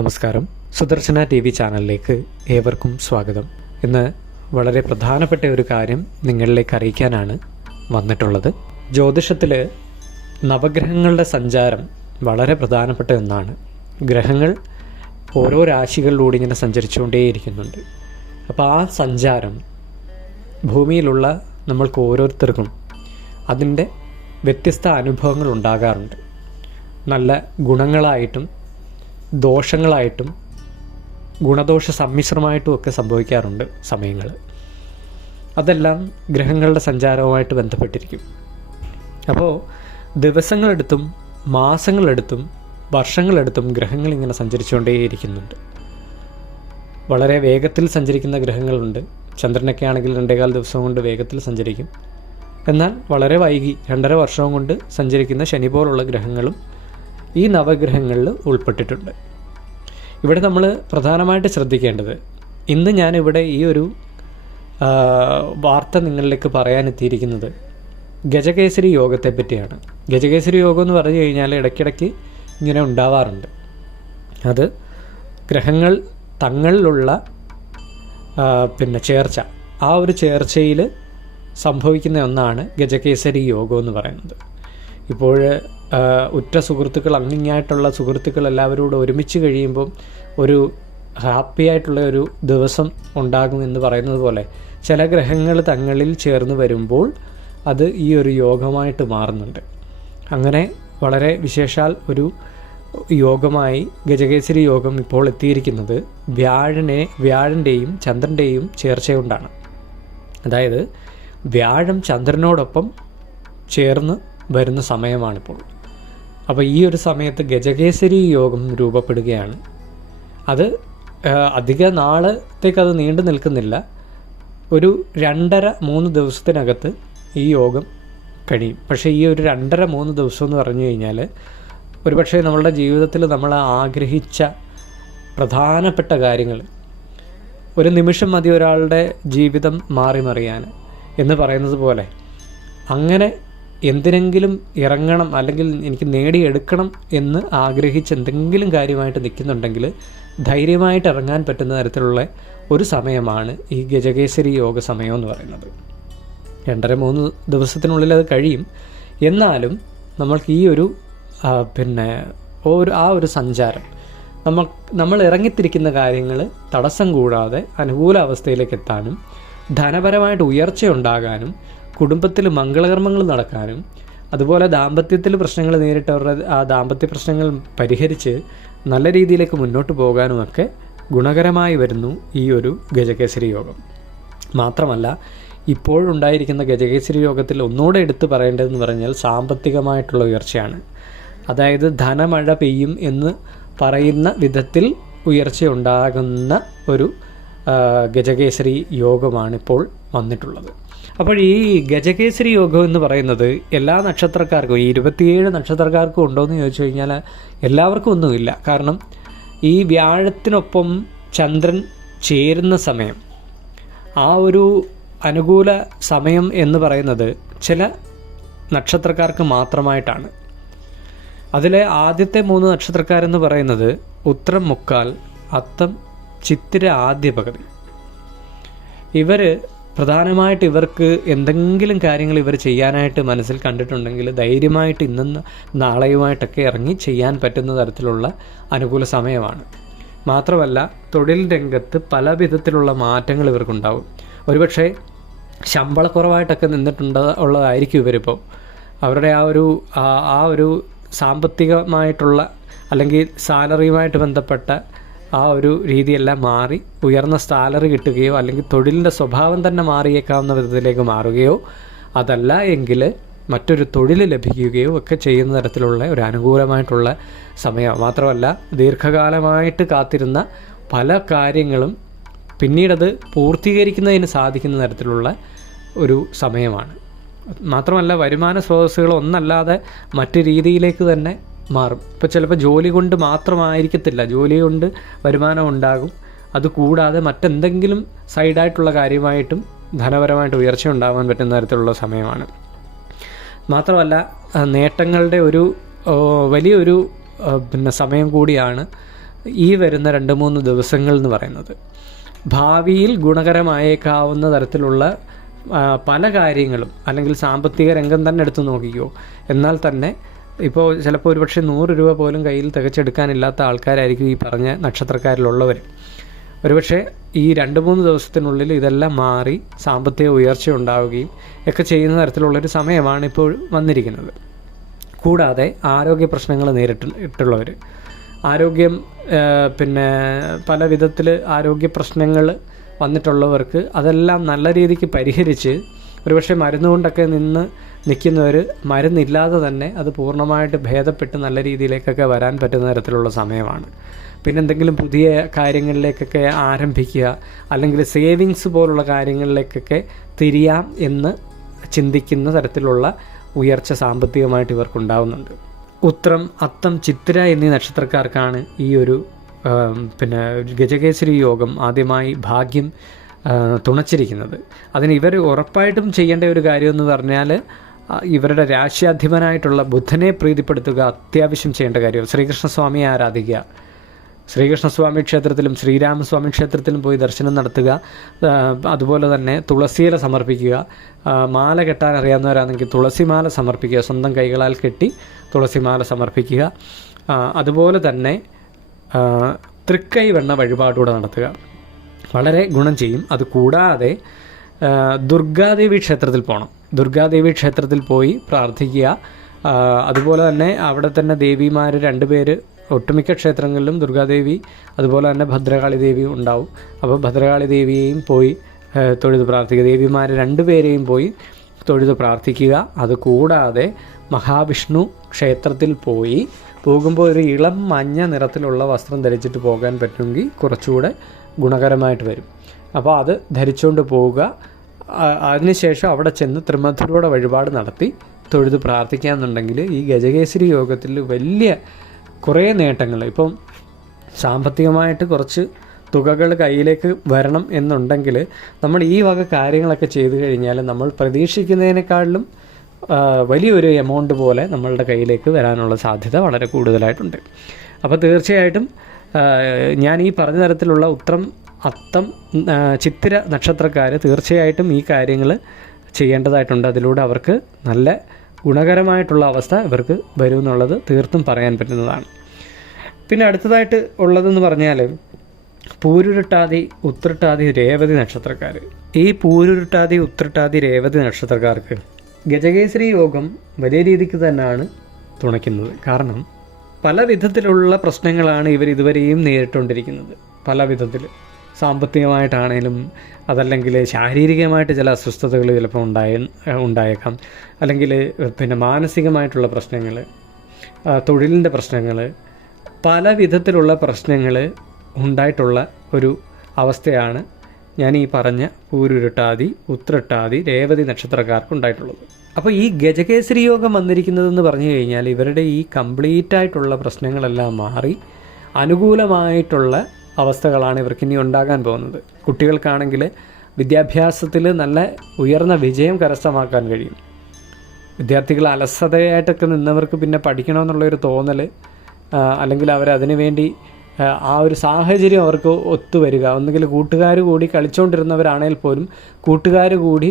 നമസ്കാരം. Sudarshana T V ചാനലിലേക്ക് ഏവർക്കും സ്വാഗതം. ഇന്ന് വളരെ പ്രധാനപ്പെട്ട ഒരു കാര്യം നിങ്ങളിലേക്ക് അറിയിക്കാനാണ് വന്നിട്ടുള്ളത്. ജ്യോതിഷത്തിൽ നവഗ്രഹങ്ങളുടെ സഞ്ചാരം വളരെ പ്രധാനപ്പെട്ട ഒന്നാണ്. ഗ്രഹങ്ങൾ ഓരോ രാശികളിലൂടെ ഇങ്ങനെ സഞ്ചരിച്ചുകൊണ്ടേയിരിക്കുന്നുണ്ട്. അപ്പോൾ ആ സഞ്ചാരം ഭൂമിയിലുള്ള നമ്മൾക്ക് ഓരോരുത്തർക്കും അതിന്റെ വ്യത്യസ്ത അനുഭവങ്ങൾ ഉണ്ടാകാറുണ്ട്. നല്ല ഗുണങ്ങളായിട്ടും ദോഷങ്ങളായിട്ടും ഗുണദോഷ സമ്മിശ്രമായിട്ടും ഒക്കെ സംഭവിക്കാറുണ്ട് സമയങ്ങൾ. അതെല്ലാം ഗ്രഹങ്ങളുടെ സഞ്ചാരവുമായിട്ട് ബന്ധപ്പെട്ടിരിക്കും. അപ്പോൾ ദിവസങ്ങളെടുത്തും മാസങ്ങളെടുത്തും വർഷങ്ങളെടുത്തും ഗ്രഹങ്ങൾ ഇങ്ങനെ സഞ്ചരിച്ചുകൊണ്ടേയിരിക്കുന്നുണ്ട്. വളരെ വേഗത്തിൽ സഞ്ചരിക്കുന്ന ഗ്രഹങ്ങളുണ്ട്. ചന്ദ്രനൊക്കെ ആണെങ്കിൽ രണ്ടേകാൽ ദിവസം കൊണ്ട് വേഗത്തിൽ സഞ്ചരിക്കും. എന്നാൽ വളരെ വൈകി രണ്ടര വർഷം കൊണ്ട് സഞ്ചരിക്കുന്ന ശനി പോലുള്ള ഗ്രഹങ്ങളും ഈ നവഗ്രഹങ്ങളിൽ ഉൾപ്പെട്ടിട്ടുണ്ട്. ഇവിടെ നമ്മൾ പ്രധാനമായിട്ട് ശ്രദ്ധിക്കേണ്ടത് ഇന്ന് ഞാനിവിടെ ഈ ഒരു വാർത്ത നിങ്ങളിലേക്ക് പറയാനെത്തിയിരിക്കുന്നത് ഗജകേസരി യോഗത്തെ പറ്റിയാണ്. ഗജകേസരി യോഗം എന്ന് പറഞ്ഞു കഴിഞ്ഞാൽ ഇടയ്ക്കിടയ്ക്ക് ഇങ്ങനെ ഉണ്ടാവാറുണ്ട്. അത് ഗ്രഹങ്ങൾ തങ്ങളിലുള്ള പിന്നെ ചേർച്ച ആ ഒരു ചേർച്ചയിൽ സംഭവിക്കുന്ന ഒന്നാണ് ഗജകേസരി യോഗം എന്ന് പറയുന്നത്. ഇപ്പോൾ ഉറ്റ സുഹൃത്തുക്കൾ അങ്ങിങ്ങായിട്ടുള്ള സുഹൃത്തുക്കൾ എല്ലാവരോടും ഒരുമിച്ച് കഴിയുമ്പം ഒരു ഹാപ്പി ആയിട്ടുള്ള ഒരു ദിവസം ഉണ്ടാകും എന്ന് പറയുന്നത് പോലെ ചില ഗ്രഹങ്ങൾ തങ്ങളിൽ ചേർന്ന് വരുമ്പോൾ അത് ഈ ഒരു യോഗമായിട്ട് മാറുന്നുണ്ട്. അങ്ങനെ വളരെ വിശേഷാൽ ഒരു യോഗമായി ഗജകേസരി യോഗം ഇപ്പോൾ എത്തിയിരിക്കുന്നത് വ്യാഴനെ വ്യാഴന്റെയും ചന്ദ്രന്റെയും ചേർച്ചയുണ്ടാണ് അതായത് വ്യാഴം ചന്ദ്രനോടൊപ്പം ചേർന്ന് വരുന്ന സമയമാണിപ്പോൾ. അപ്പോൾ ഈ ഒരു സമയത്ത് ഗജകേസരി യോഗം രൂപപ്പെടുകയാണ്. അത് അധിക നാളത്തേക്ക് അത് നീണ്ടു നിൽക്കുന്നില്ല. ഒരു രണ്ടര മൂന്ന് ദിവസത്തിനകത്ത് ഈ യോഗം കഴിയും. പക്ഷേ ഈ ഒരു രണ്ടര മൂന്ന് ദിവസം എന്ന് പറഞ്ഞു കഴിഞ്ഞാൽ ഒരുപക്ഷെ നമ്മളുടെ ജീവിതത്തിൽ നമ്മൾ ആഗ്രഹിച്ച പ്രധാനപ്പെട്ട കാര്യങ്ങൾ ഒരു നിമിഷം മതി ഒരാളുടെ ജീവിതം മാറി മറിയാൻ എന്ന് പറയുന്നത് പോലെ അങ്ങനെ എന്തിനെങ്കിലും ഇറങ്ങണം അല്ലെങ്കിൽ എനിക്ക് നേടിയെടുക്കണം എന്ന് ആഗ്രഹിച്ച് എന്തെങ്കിലും കാര്യമായിട്ട് നിൽക്കുന്നുണ്ടെങ്കിൽ ധൈര്യമായിട്ട് ഇറങ്ങാൻ പറ്റുന്ന തരത്തിലുള്ള ഒരു സമയമാണ് ഈ ഗജകേശരി യോഗ സമയം എന്ന് പറയുന്നത്. രണ്ടര മൂന്ന് ദിവസത്തിനുള്ളിൽ അത് കഴിയും. എന്നാലും നമ്മൾക്ക് ഈ ഒരു പിന്നെ ഒരു ആ ഒരു സഞ്ചാരം നമ്മൾ നമ്മൾ ഇറങ്ങിത്തിരിക്കുന്ന കാര്യങ്ങൾ തടസ്സം കൂടാതെ അനുകൂല അവസ്ഥയിലേക്ക് എത്താനും ധനപരമായിട്ട് ഉയർച്ച ഉണ്ടാകാനും കുടുംബത്തിൽ മംഗളകർമ്മങ്ങൾ നടക്കാനും അതുപോലെ ദാമ്പത്യത്തിൽ പ്രശ്നങ്ങൾ നേരിട്ടവരുടെ ആ ദാമ്പത്യ പ്രശ്നങ്ങൾ പരിഹരിച്ച് നല്ല രീതിയിലേക്ക് മുന്നോട്ട് പോകാനുമൊക്കെ ഗുണകരമായി വരുന്നു ഈ ഒരു ഗജകേസരി യോഗം. മാത്രമല്ല ഇപ്പോഴുണ്ടായിരിക്കുന്ന ഗജകേസരി യോഗത്തിൽ ഒന്നുകൂടെ എടുത്തു പറയേണ്ടതെന്ന് പറഞ്ഞാൽ സാമ്പത്തികമായിട്ടുള്ള ഉയർച്ചയാണ്. അതായത് ധനമഴ പെയ്യും എന്ന് പറയുന്ന വിധത്തിൽ ഉയർച്ച ഉണ്ടാകുന്ന ഒരു ഗജകേസരി യോഗമാണിപ്പോൾ വന്നിട്ടുള്ളത്. അപ്പോൾ ഈ ഗജകേസരി യോഗം എന്ന് പറയുന്നത് എല്ലാ നക്ഷത്രക്കാർക്കും ഈ ഇരുപത്തിയേഴ് നക്ഷത്രക്കാർക്കും ഉണ്ടോ എന്ന് ചോദിച്ചു കഴിഞ്ഞാൽ എല്ലാവർക്കും ഒന്നുമില്ല കാരണം ഈ വ്യാഴത്തിനൊപ്പം ചന്ദ്രൻ ചേരുന്ന സമയം ആ ഒരു അനുകൂല സമയം എന്ന് പറയുന്നത് ചില നക്ഷത്രക്കാർക്ക് മാത്രമായിട്ടാണ്. അതിലെ ആദ്യത്തെ മൂന്ന് നക്ഷത്രക്കാരെന്ന് പറയുന്നത് ഉത്രം മുക്കാൽ അത്തം ചിത്തിര ആദ്യ പകുതി. ഇവർ പ്രധാനമായിട്ട് ഇവർക്ക് എന്തെങ്കിലും കാര്യങ്ങൾ ഇവർ ചെയ്യാനായിട്ട് മനസ്സിൽ കണ്ടിട്ടുണ്ടെങ്കിൽ ധൈര്യമായിട്ട് ഇന്നും നാളെയുമായിട്ടൊക്കെ ഇറങ്ങി ചെയ്യാൻ പറ്റുന്ന തരത്തിലുള്ള അനുകൂല സമയമാണ്. മാത്രമല്ല തൊഴിൽ രംഗത്ത് പല വിധത്തിലുള്ള മാറ്റങ്ങൾ ഇവർക്കുണ്ടാവും. ഒരുപക്ഷെ ശമ്പളക്കുറവായിട്ടൊക്കെ നിന്നിട്ടുണ്ട് ഉള്ളതായിരിക്കും ഇവരിപ്പോൾ അവരുടെ ആ ഒരു ആ- ഒരു സാമ്പത്തികമായിട്ടുള്ള അല്ലെങ്കിൽ സാലറിയുമായിട്ട് ബന്ധപ്പെട്ട ആ ഒരു രീതിയെല്ലാം മാറി ഉയർന്ന സാലറി കിട്ടുകയോ അല്ലെങ്കിൽ തൊഴിലിന്റെ സ്വഭാവം തന്നെ മാറിയേക്കാവുന്ന വിധത്തിലേക്ക് മാറുകയോ അതല്ല എങ്കിൽ മറ്റൊരു തൊഴിൽ ലഭിക്കുകയോ ഒക്കെ ചെയ്യുന്ന തരത്തിലുള്ള ഒരു അനുകൂലമായിട്ടുള്ള സമയം. മാത്രമല്ല ദീർഘകാലമായിട്ട് കാത്തിരുന്ന പല കാര്യങ്ങളും പിന്നീടത് പൂർത്തീകരിക്കുന്നതിന് സാധിക്കുന്ന തരത്തിലുള്ള ഒരു സമയമാണ്. മാത്രമല്ല വരുമാന സ്രോതസ്സുകൾ ഒന്നല്ലാതെ മറ്റു രീതിയിലേക്ക് തന്നെ മാറും. ഇപ്പോൾ ചിലപ്പോൾ ജോലി കൊണ്ട് മാത്രമായിരിക്കത്തില്ല. ജോലി കൊണ്ട് വരുമാനം ഉണ്ടാകും. അതുകൂടാതെ മറ്റെന്തെങ്കിലും സൈഡായിട്ടുള്ള കാര്യമായിട്ടും ധനപരമായിട്ട് ഉയർച്ച ഉണ്ടാകാൻ പറ്റുന്ന തരത്തിലുള്ള സമയമാണ്. മാത്രമല്ല നേട്ടങ്ങളുടെ ഒരു വലിയൊരു പിന്നെ സമയം കൂടിയാണ് ഈ വരുന്ന രണ്ട് മൂന്ന് ദിവസങ്ങൾ എന്ന് പറയുന്നത്. ഭാവിയിൽ ഗുണകരമായേക്കാവുന്ന തരത്തിലുള്ള പല കാര്യങ്ങളും അല്ലെങ്കിൽ സാമ്പത്തിക രംഗം തന്നെ എടുത്തു നോക്കിക്കോ. എന്നാൽ തന്നെ ഇപ്പോൾ ചിലപ്പോൾ ഒരുപക്ഷെ നൂറ് രൂപ പോലും കയ്യിൽ തികച്ചെടുക്കാനില്ലാത്ത ആൾക്കാരായിരിക്കും ഈ പറഞ്ഞ നക്ഷത്രക്കാരിലുള്ളവർ ഒരുപക്ഷെ ഈ രണ്ട് മൂന്ന് ദിവസത്തിനുള്ളിൽ ഇതെല്ലാം മാറി സാമ്പത്തിക ഉയർച്ച ഉണ്ടാവുകയും ഒക്കെ ചെയ്യുന്ന തരത്തിലുള്ളൊരു സമയമാണ് ഇപ്പോൾ വന്നിരിക്കുന്നത്. കൂടാതെ ആരോഗ്യ പ്രശ്നങ്ങൾ നേരിട്ട് ഇട്ടുള്ളവർ ആരോഗ്യം പിന്നെ പല വിധത്തിൽ ആരോഗ്യ പ്രശ്നങ്ങൾ വന്നിട്ടുള്ളവർക്ക് അതെല്ലാം നല്ല രീതിക്ക് പരിഹരിച്ച് ഒരുപക്ഷെ മരുന്നുകൊണ്ടൊക്കെ നിന്ന് നിൽക്കുന്നവർ മരുന്നില്ലാതെ തന്നെ അത് പൂർണമായിട്ട് ഭേദപ്പെട്ട് നല്ല രീതിയിലേക്കൊക്കെ വരാൻ പറ്റുന്ന തരത്തിലുള്ള സമയമാണ്. പിന്നെ എന്തെങ്കിലും പുതിയ കാര്യങ്ങളിലേക്കൊക്കെ ആരംഭിക്കുക അല്ലെങ്കിൽ സേവിങ്സ് പോലുള്ള കാര്യങ്ങളിലേക്കൊക്കെ തിരിയാം എന്ന് ചിന്തിക്കുന്ന തരത്തിലുള്ള ഉയർച്ച സാമ്പത്തികമായിട്ട് ഇവർക്കുണ്ടാവുന്നുണ്ട്. ഉത്രം അത്തം ചിത്തിര എന്നീ നക്ഷത്രക്കാർക്കാണ് ഈ ഒരു പിന്നെ ഗജകേസരി യോഗം ആദ്യമായി ഭാഗ്യം തുണച്ചിരിക്കുന്നത്. അതിന് ഇവർ ഉറപ്പായിട്ടും ചെയ്യേണ്ട ഒരു കാര്യമെന്ന് പറഞ്ഞാൽ ഇവരുടെ രാശ്യാധിപനായിട്ടുള്ള ബുദ്ധനെ പ്രീതിപ്പെടുത്തുക അത്യാവശ്യം ചെയ്യേണ്ട കാര്യം. ശ്രീകൃഷ്ണസ്വാമിയെ ആരാധിക്കുക. ശ്രീകൃഷ്ണസ്വാമി ക്ഷേത്രത്തിലും ശ്രീരാമസ്വാമി ക്ഷേത്രത്തിലും പോയി ദർശനം നടത്തുക. അതുപോലെ തന്നെ തുളസിയില സമർപ്പിക്കുക. മാല കെട്ടാൻ അറിയാവുന്നവരാണെങ്കിൽ തുളസിമാല സമർപ്പിക്കുക. സ്വന്തം കൈകളാൽ കെട്ടി തുളസിമാല സമർപ്പിക്കുക. അതുപോലെ തന്നെ തൃക്കൈ വെണ്ണ വഴിപാടുകൂടെ നടത്തുക. വളരെ ഗുണം ചെയ്യും. അത് കൂടാതെ ദുർഗാദേവി ക്ഷേത്രത്തിൽ പോകണം ദുർഗാദേവി ക്ഷേത്രത്തിൽ പോയി പ്രാർത്ഥിക്കുക. അതുപോലെ തന്നെ അവിടെ തന്നെ ദേവിമാർ രണ്ടുപേര് ഒട്ടുമിക്ക ക്ഷേത്രങ്ങളിലും ദുർഗാദേവി അതുപോലെ തന്നെ ഭദ്രകാളി ദേവി ഉണ്ടാവും. അപ്പോൾ ഭദ്രകാളി ദേവിയെയും പോയി തൊഴുത് പ്രാർത്ഥിക്കുക. ദേവിമാർ രണ്ടുപേരെയും പോയി തൊഴുത് പ്രാർത്ഥിക്കുക. അതുകൂടാതെ മഹാവിഷ്ണു ക്ഷേത്രത്തിൽ പോയി പോകുമ്പോൾ ഒരു ഇളം മഞ്ഞ നിറത്തിലുള്ള വസ്ത്രം ധരിച്ചിട്ട് പോകാൻ പറ്റുമെങ്കിൽ കുറച്ചുകൂടെ ഗുണകരമായിട്ട് വരും. അപ്പോൾ അത് ധരിച്ചുകൊണ്ട് പോവുക. അതിനുശേഷം അവിടെ ചെന്ന് ത്രിമധുരയുടെ വഴിപാട് നടത്തി തൊഴുത് പ്രാർത്ഥിക്കാന്നുണ്ടെങ്കിൽ ഈ ഗജകേസരി യോഗത്തിൽ വലിയ കുറേ നേട്ടങ്ങൾ. ഇപ്പം സാമ്പത്തികമായിട്ട് കുറച്ച് തുകകൾ കയ്യിലേക്ക് വരണം എന്നുണ്ടെങ്കിൽ നമ്മൾ ഈ വക കാര്യങ്ങളൊക്കെ ചെയ്തു കഴിഞ്ഞാൽ നമ്മൾ പ്രതീക്ഷിക്കുന്നതിനേക്കാളിലും വലിയൊരു എമൗണ്ട് പോലെ നമ്മളുടെ കയ്യിലേക്ക് വരാനുള്ള സാധ്യത വളരെ കൂടുതലായിട്ടുണ്ട്. അപ്പോൾ തീർച്ചയായിട്ടും ഞാൻ ഈ പറഞ്ഞ തരത്തിലുള്ള ഉത്രം അത്തം ചിത്തിര നക്ഷത്രക്കാർ തീർച്ചയായിട്ടും ഈ കാര്യങ്ങൾ ചെയ്യേണ്ടതായിട്ടുണ്ട്. അതിലൂടെ അവർക്ക് നല്ല ഗുണകരമായിട്ടുള്ള അവസ്ഥ ഇവർക്ക് വരും എന്നുള്ളത് തീർത്തും പറയാൻ പറ്റുന്നതാണ്. പിന്നെ അടുത്തതായിട്ട് ഉള്ളതെന്ന് പറഞ്ഞാൽ പൂരുരുട്ടാതി ഉത്രട്ടാതി രേവതി നക്ഷത്രക്കാർ ഈ പൂരുരുട്ടാതി ഉത്രട്ടാതി രേവതി നക്ഷത്രക്കാർക്ക് ഗജകേസരി യോഗം വലിയ രീതിക്ക് തന്നെയാണ് തുണയ്ക്കുന്നത്. കാരണം പല വിധത്തിലുള്ള പ്രശ്നങ്ങളാണ് ഇവർ ഇതുവരെയും നേരിട്ടുകൊണ്ടിരിക്കുന്നത്. പല വിധത്തിൽ സാമ്പത്തികമായിട്ടാണേലും അതല്ലെങ്കിൽ ശാരീരികമായിട്ട് ചില അസ്വസ്ഥതകൾ ചിലപ്പോൾ ഉണ്ടായ ഉണ്ടായേക്കാം. അല്ലെങ്കിൽ പിന്നെ മാനസികമായിട്ടുള്ള പ്രശ്നങ്ങൾ തൊഴിലിന്റെ പ്രശ്നങ്ങൾ പല വിധത്തിലുള്ള പ്രശ്നങ്ങൾ ഉണ്ടായിട്ടുള്ള ഒരു അവസ്ഥയാണ് ഞാൻ ഈ പറഞ്ഞ പൂരുരുട്ടാതി ഉത്രട്ടാതി രേവതി നക്ഷത്രക്കാർക്ക് ഉണ്ടായിട്ടുള്ളത്. അപ്പോൾ ഈ ഗജകേസരി യോഗം വന്നിരിക്കുന്നതെന്ന് പറഞ്ഞു കഴിഞ്ഞാൽ ഇവരുടെ ഈ കംപ്ലീറ്റ് ആയിട്ടുള്ള പ്രശ്നങ്ങളെല്ലാം മാറി അനുകൂലമായിട്ടുള്ള അവസ്ഥകളാണ് ഇവർക്ക് ഇനി ഉണ്ടാകാൻ പോകുന്നത്. കുട്ടികൾക്കാണെങ്കിൽ വിദ്യാഭ്യാസത്തിൽ നല്ല ഉയർന്ന വിജയം കരസ്ഥമാക്കാൻ കഴിയും. വിദ്യാർത്ഥികൾ അലസതയായിട്ടൊക്കെ നിന്നവർക്ക് പിന്നെ പഠിക്കണമെന്നുള്ളൊരു തോന്നൽ അല്ലെങ്കിൽ അവരതിനു വേണ്ടി ആ ഒരു സാഹചര്യം അവർക്ക് ഒത്തുവരിക. ഒന്നുകിൽ കൂട്ടുകാർ കൂടി കളിച്ചുകൊണ്ടിരുന്നവരാണെങ്കിൽ പോലും കൂട്ടുകാർ കൂടി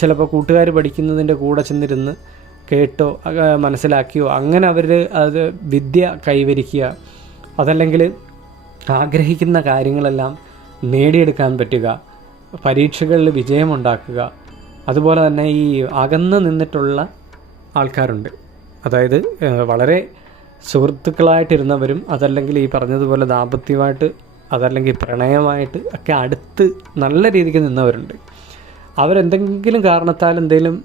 ചിലപ്പോൾ കൂട്ടുകാർ പഠിക്കുന്നതിന്റെ കൂടെ ചെന്നിരുന്ന് കേട്ടോ മനസ്സിലാക്കിയോ അങ്ങനെ അവർ അത് വിദ്യ കൈവരിക്കുക. അതല്ലെങ്കിൽ ആഗ്രഹിക്കുന്ന കാര്യങ്ങളെല്ലാം നേടിയെടുക്കാൻ പറ്റുക പരീക്ഷകളിൽ വിജയമുണ്ടാക്കുക. അതുപോലെ തന്നെ ഈ അകന്ന് നിന്നിട്ടുള്ള ആൾക്കാരുണ്ട്. അതായത് വളരെ സുഹൃത്തുക്കളായിട്ടിരുന്നവരും അതല്ലെങ്കിൽ ഈ പറഞ്ഞതുപോലെ ദാമ്പത്യമായിട്ട് അതല്ലെങ്കിൽ പ്രണയമായിട്ട് ഒക്കെ അടുത്ത് നല്ല രീതിക്ക് നിന്നവരുണ്ട്. അവരെന്തെങ്കിലും കാരണത്താൽ എന്തെങ്കിലും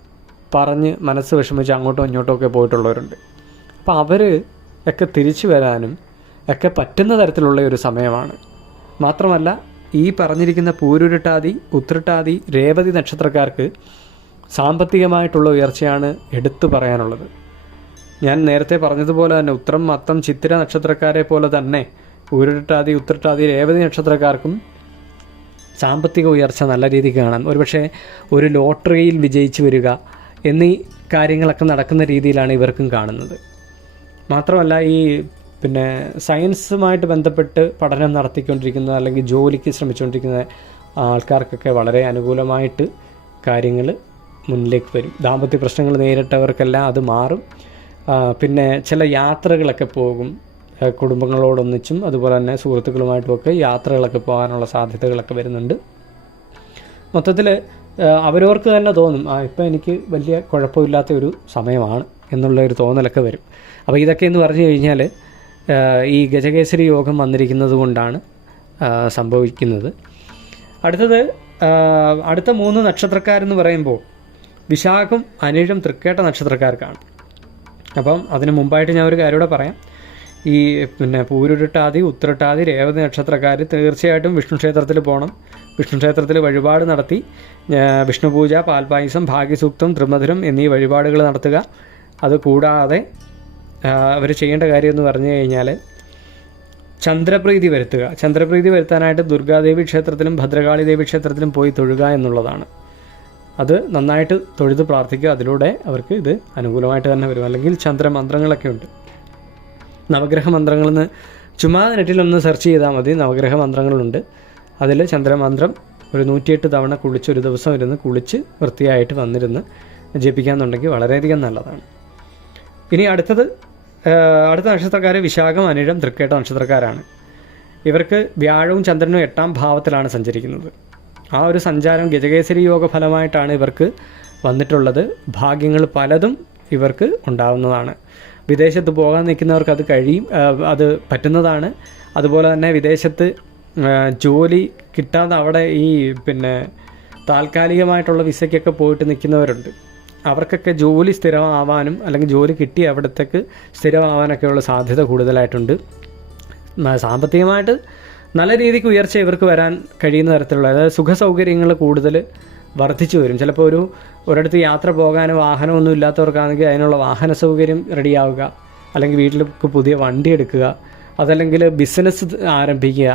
പറഞ്ഞ് മനസ്സ് വിഷമിച്ച് അങ്ങോട്ടോ ഇങ്ങോട്ടോ ഒക്കെ പോയിട്ടുള്ളവരുണ്ട്. അപ്പോൾ അവർ ഒക്കെ തിരിച്ചു വരാനും ഒക്കെ പറ്റുന്ന തരത്തിലുള്ള ഒരു സമയമാണ്. മാത്രമല്ല ഈ പറഞ്ഞിരിക്കുന്ന പൂരുരുട്ടാതി ഉത്രട്ടാതി രേവതി നക്ഷത്രക്കാർക്ക് സാമ്പത്തികമായിട്ടുള്ള ഉയർച്ചയാണ് എടുത്തു പറയാനുള്ളത്. ഞാൻ നേരത്തെ പറഞ്ഞതുപോലെ തന്നെ ഉത്രം മത്തം ചിത്തിര നക്ഷത്രക്കാരെ പോലെ തന്നെ പൂരുരുട്ടാതി ഉത്രട്ടാതി രേവതി നക്ഷത്രക്കാർക്കും സാമ്പത്തിക ഉയർച്ച നല്ല രീതിക്ക് കാണാം. ഒരുപക്ഷെ ഒരു ലോട്ടറിയിൽ വിജയിച്ചു വരിക എന്നീ കാര്യങ്ങളൊക്കെ നടക്കുന്ന രീതിയിലാണ് ഇവർക്കും കാണുന്നത്. മാത്രമല്ല ഈ പിന്നെ സയൻസുമായിട്ട് ബന്ധപ്പെട്ട് പഠനം നടത്തിക്കൊണ്ടിരിക്കുന്ന അല്ലെങ്കിൽ ജോലിക്ക് ശ്രമിച്ചുകൊണ്ടിരിക്കുന്ന ആൾക്കാർക്കൊക്കെ വളരെ അനുകൂലമായിട്ട് കാര്യങ്ങൾ മുന്നിലേക്ക് വരും. ദാമ്പത്യ പ്രശ്നങ്ങൾ നേരിട്ടവർക്കെല്ലാം അത് മാറും. പിന്നെ ചില യാത്രകളൊക്കെ പോകും. കുടുംബങ്ങളോടൊന്നിച്ചും അതുപോലെ തന്നെ സുഹൃത്തുക്കളുമായിട്ടുമൊക്കെ യാത്രകളൊക്കെ പോകാനുള്ള സാധ്യതകളൊക്കെ വരുന്നുണ്ട്. മൊത്തത്തിൽ അവരവർക്ക് തന്നെ തോന്നും ആ ഇപ്പം എനിക്ക് വലിയ കുഴപ്പമില്ലാത്ത ഒരു സമയമാണ് എന്നുള്ള ഒരു തോന്നലൊക്കെ വരും. അപ്പോൾ ഇതൊക്കെ എന്ന് പറഞ്ഞു കഴിഞ്ഞാൽ ഈ ഗജകേസരി യോഗം വന്നിരിക്കുന്നത് കൊണ്ടാണ് സംഭവിക്കുന്നത്. അടുത്തത് അടുത്ത മൂന്ന് നക്ഷത്രക്കാരെന്ന് പറയുമ്പോൾ വിശാഖം അനിഴം തൃക്കേട്ട നക്ഷത്രക്കാർക്കാണ്. അപ്പം അതിന് മുമ്പായിട്ട് ഞാൻ ഒരു കാര്യം പറയാം. ഈ പിന്നെ പൂരുരുട്ടാതി ഉത്രട്ടാതി രേവതി നക്ഷത്രക്കാർ തീർച്ചയായിട്ടും വിഷ്ണു ക്ഷേത്രത്തിൽ പോകണം വിഷ്ണു ക്ഷേത്രത്തിൽ വഴിപാട് നടത്തി വിഷ്ണു പൂജ പാൽപായസം ഭാഗ്യസൂക്തം ത്രിമധുരം എന്നീ വഴിപാടുകൾ നടത്തുക. അത് കൂടാതെ അവർ ചെയ്യേണ്ട കാര്യം എന്ന് പറഞ്ഞു കഴിഞ്ഞാൽ ചന്ദ്രപ്രീതി വരുത്തുക. ചന്ദ്രപ്രീതി വരുത്താനായിട്ട് ദുർഗാദേവി ക്ഷേത്രത്തിലും ഭദ്രകാളി ദേവി ക്ഷേത്രത്തിലും പോയി തൊഴുക എന്നുള്ളതാണ്. അത് നന്നായിട്ട് തൊഴുത് പ്രാർത്ഥിക്കുക. അതിലൂടെ അവർക്ക് ഇത് അനുകൂലമായിട്ട് തന്നെ വരും. അല്ലെങ്കിൽ ചന്ദ്രമന്ത്രങ്ങളൊക്കെ ഉണ്ട്. നവഗ്രഹ മന്ത്രങ്ങളെന്ന് ചുമ്മാ നെറ്റിലൊന്ന് സെർച്ച് ചെയ്താൽ മതി. നവഗ്രഹ മന്ത്രങ്ങളുണ്ട്. അതിൽ ചന്ദ്രമന്ത്രം ഒരു നൂറ്റിയെട്ട് തവണ കുളിച്ച് ഒരു ദിവസം ഇരുന്ന് കുളിച്ച് വൃത്തിയായിട്ട് വന്നിരുന്ന് ജപിക്കാന്നുണ്ടെങ്കിൽ വളരെയധികം നല്ലതാണ്. ഇനി അടുത്തത് അടുത്ത നക്ഷത്രക്കാർ വിശാഖം അനിഴം തൃക്കേട്ട നക്ഷത്രക്കാരാണ്. ഇവർക്ക് വ്യാഴവും ചന്ദ്രനും എട്ടാം ഭാവത്തിലാണ് സഞ്ചരിക്കുന്നത്. ആ ഒരു സഞ്ചാരം ഗജകേസരി യോഗ ഫലമായിട്ടാണ് ഇവർക്ക് വന്നിട്ടുള്ളത്. ഭാഗ്യങ്ങൾ പലതും ഇവർക്ക് ഉണ്ടാവുന്നതാണ്. വിദേശത്ത് പോകാൻ നിൽക്കുന്നവർക്ക് അത് കഴിയും അത് പറ്റുന്നതാണ്. അതുപോലെ തന്നെ വിദേശത്ത് ജോലി കിട്ടാതെ അവിടെ ഈ പിന്നെ താൽക്കാലികമായിട്ടുള്ള വിസയ്ക്കൊക്കെ പോയിട്ട് നിൽക്കുന്നവരുണ്ട്. അവർക്കൊക്കെ ജോലി സ്ഥിരമാവാനും അല്ലെങ്കിൽ ജോലി കിട്ടി അവിടത്തേക്ക് സ്ഥിരമാവാനൊക്കെയുള്ള സാധ്യത കൂടുതലായിട്ടുണ്ട്. സാമ്പത്തികമായിട്ട് നല്ല രീതിക്ക് ഉയർച്ച ഇവർക്ക് വരാൻ കഴിയുന്ന തരത്തിലുള്ള അതായത് സുഖ സൗകര്യങ്ങൾ കൂടുതൽ വർദ്ധിച്ചു വരും. ചിലപ്പോൾ ഒരു ഒരിടത്ത് യാത്ര പോകാനോ വാഹനമൊന്നും ഇല്ലാത്തവർക്കാണെങ്കിൽ അതിനുള്ള വാഹന സൗകര്യം റെഡിയാവുക അല്ലെങ്കിൽ വീട്ടിലേക്ക് പുതിയ വണ്ടി എടുക്കുക അതല്ലെങ്കിൽ ബിസിനസ് ആരംഭിക്കുക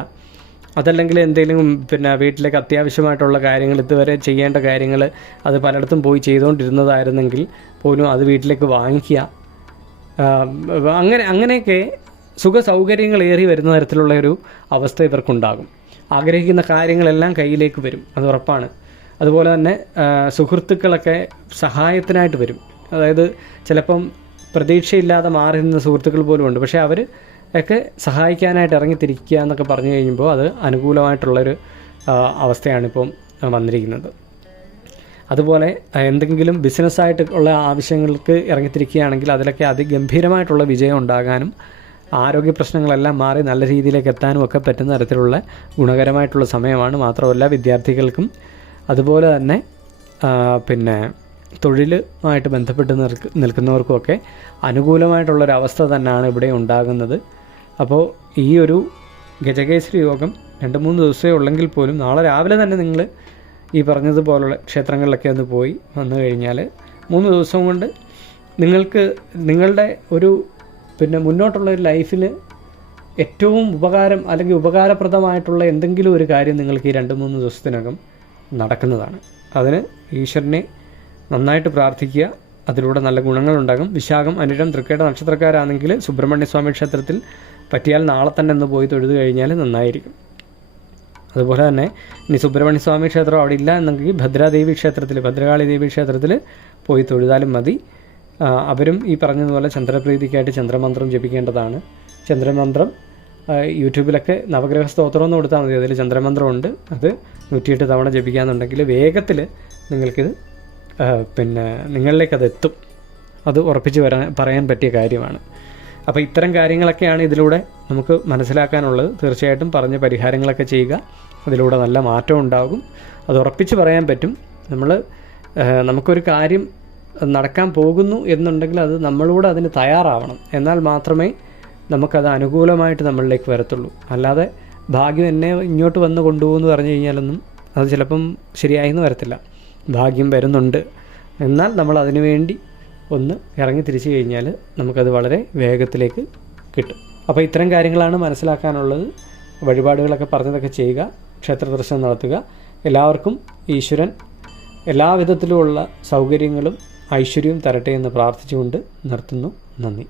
അതല്ലെങ്കിൽ എന്തെങ്കിലും പിന്നെ വീട്ടിലേക്ക് അത്യാവശ്യമായിട്ടുള്ള കാര്യങ്ങൾ ഇതുവരെ ചെയ്യേണ്ട കാര്യങ്ങൾ അത് പലയിടത്തും പോയി ചെയ്തുകൊണ്ടിരുന്നതായിരുന്നെങ്കിൽ പോലും അത് വീട്ടിലേക്ക് വാങ്ങിക്കുക. അങ്ങനെ അങ്ങനെയൊക്കെ സുഖ സൗകര്യങ്ങൾ ഏറി വരുന്ന തരത്തിലുള്ള ഒരു അവസ്ഥ ഇവർക്കുണ്ടാകും. ആഗ്രഹിക്കുന്ന കാര്യങ്ങളെല്ലാം കയ്യിലേക്ക് വരും അത് ഉറപ്പാണ്. അതുപോലെ തന്നെ സുഹൃത്തുക്കളൊക്കെ സഹായത്തിനായിട്ട് വരും. അതായത് ചിലപ്പം പ്രതീക്ഷയില്ലാതെ മാറി നിന്ന സുഹൃത്തുക്കൾ പോലും ഉണ്ട്. പക്ഷേ അവർ ഒക്കെ സഹായിക്കാനായിട്ട് ഇറങ്ങിത്തിരിക്കുക എന്നൊക്കെ പറഞ്ഞു കഴിയുമ്പോൾ അത് അനുകൂലമായിട്ടുള്ളൊരു അവസ്ഥയാണ് അവസ്ഥയാണിപ്പം വന്നിരിക്കുന്നത്. അതുപോലെ എന്തെങ്കിലും ബിസിനസ്സായിട്ട് ഉള്ള ആവശ്യങ്ങൾക്ക് ഇറങ്ങിത്തിരിക്കുകയാണെങ്കിൽ അതിലൊക്കെ അതിഗംഭീരമായിട്ടുള്ള വിജയം ഉണ്ടാകാനും ആരോഗ്യ പ്രശ്നങ്ങളെല്ലാം മാറി നല്ല രീതിയിലേക്ക് എത്താനും ഒക്കെ പറ്റുന്ന തരത്തിലുള്ള ഗുണകരമായിട്ടുള്ള സമയമാണ്. മാത്രമല്ല വിദ്യാർത്ഥികൾക്കും അതുപോലെ തന്നെ പിന്നെ തൊഴിലുമായിട്ട് ബന്ധപ്പെട്ട് നിൽക്ക് നിൽക്കുന്നവർക്കുമൊക്കെ അനുകൂലമായിട്ടുള്ളൊരവസ്ഥ തന്നെയാണ് ഇവിടെ ഉണ്ടാകുന്നത്. അപ്പോൾ ഈ ഒരു ഗജകേശ്വരി യോഗം രണ്ട് മൂന്ന് ദിവസമേ ഉള്ളെങ്കിൽ പോലും നാളെ രാവിലെ തന്നെ നിങ്ങൾ ഈ പറഞ്ഞതുപോലുള്ള ക്ഷേത്രങ്ങളിലൊക്കെ ഒന്ന് പോയി വന്നു കഴിഞ്ഞാൽ മൂന്ന് ദിവസം കൊണ്ട് നിങ്ങൾക്ക് നിങ്ങളുടെ ഒരു പിന്നെ മുന്നോട്ടുള്ള ഒരു ലൈഫിൽ ഏറ്റവും ഉപകാരം അല്ലെങ്കിൽ ഉപകാരപ്രദമായിട്ടുള്ള എന്തെങ്കിലും ഒരു കാര്യം നിങ്ങൾക്ക് ഈ രണ്ട് മൂന്ന് ദിവസത്തിനകം നടക്കുന്നതാണ്. അതിന് ഈശ്വരനെ നന്നായിട്ട് പ്രാർത്ഥിക്കുക. അതിലൂടെ നല്ല ഗുണങ്ങളുണ്ടാകും. വിശാഖം അനിഴം തൃക്കേട്ട നക്ഷത്രക്കാരാണെങ്കിൽ സുബ്രഹ്മണ്യ സ്വാമി ക്ഷേത്രത്തിൽ പറ്റിയാൽ നാളെ തന്നെ ഒന്ന് പോയി തൊഴുത് കഴിഞ്ഞാൽ നന്നായിരിക്കും. അതുപോലെ തന്നെ ഇനി സുബ്രഹ്മണ്യ സ്വാമി ക്ഷേത്രം അവിടെ ഇല്ല എന്നെങ്കിൽ ഭദ്രാദേവി ക്ഷേത്രത്തിൽ ഭദ്രകാളി ദേവി ക്ഷേത്രത്തിൽ പോയി തൊഴുതാലും മതി. അവരും ഈ പറഞ്ഞതുപോലെ ചന്ദ്രപ്രീതിക്കായിട്ട് ചന്ദ്രമന്ത്രം ജപിക്കേണ്ടതാണ്. ചന്ദ്രമന്ത്രം യൂട്യൂബിലൊക്കെ നവഗ്രഹ സ്തോത്രം എന്ന് കൊടുത്താൽ മതി. അതിൽ ചന്ദ്രമന്ത്രമുണ്ട്. അത് നൂറ്റിയെട്ട് തവണ ജപിക്കാന്നുണ്ടെങ്കിൽ വേഗത്തിൽ നിങ്ങൾക്കിത് പിന്നെ നിങ്ങളിലേക്ക് അത് എത്തും. അത് ഉറപ്പിച്ച് വരാൻ പറയാൻ പറ്റിയ കാര്യമാണ്. അപ്പോൾ ഇത്തരം കാര്യങ്ങളൊക്കെയാണ് ഇതിലൂടെ നമുക്ക് മനസ്സിലാക്കാനുള്ളത്. തീർച്ചയായിട്ടും പറഞ്ഞ പരിഹാരങ്ങളൊക്കെ ചെയ്യുക. അതിലൂടെ നല്ല മാറ്റം ഉണ്ടാകും. അത് ഉറപ്പിച്ച് പറയാൻ പറ്റും. നമ്മൾ നമുക്കൊരു കാര്യം നടക്കാൻ പോകുന്നു എന്നുണ്ടെങ്കിൽ അത് നമ്മളൂടെ അതിന് തയ്യാറാവണം. എന്നാൽ മാത്രമേ നമുക്കത് അനുകൂലമായിട്ട് നമ്മളിലേക്ക് വരത്തുള്ളൂ. അല്ലാതെ ഭാഗ്യം എന്നെ ഇങ്ങോട്ട് വന്ന് കൊണ്ടുപോകുമെന്ന് പറഞ്ഞു കഴിഞ്ഞാലൊന്നും അത് ചിലപ്പം ശരിയായി എന്ന് വരത്തില്ല. ഭാഗ്യം വരുന്നുണ്ട്. എന്നാൽ നമ്മൾ അതിനു വേണ്ടി ഒന്ന് ഇറങ്ങി തിരിച്ചു കഴിഞ്ഞാൽ നമുക്കത് വളരെ വേഗത്തിലേക്ക് കിട്ടും. അപ്പോൾ ഇത്തരം കാര്യങ്ങളാണ് മനസ്സിലാക്കാനുള്ളത്. വഴിപാടുകളൊക്കെ പറഞ്ഞതൊക്കെ ചെയ്യുക ക്ഷേത്ര ദർശനം നടത്തുക. എല്ലാവർക്കും ഈശ്വരൻ എല്ലാവിധത്തിലുമുള്ള സൗകര്യങ്ങളും ഐശ്വര്യവും തരട്ടെ എന്ന് പ്രാർത്ഥിച്ചുകൊണ്ട് നിർത്തുന്നു. നന്ദി.